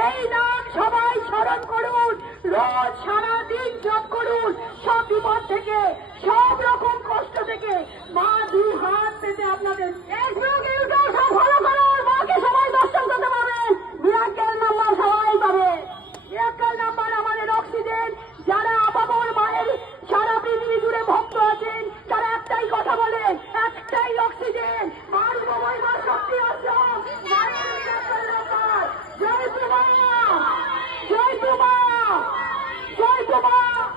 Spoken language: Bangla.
সেই নাম সবাই স্মরণ করুন। রোজ সারা Portugal!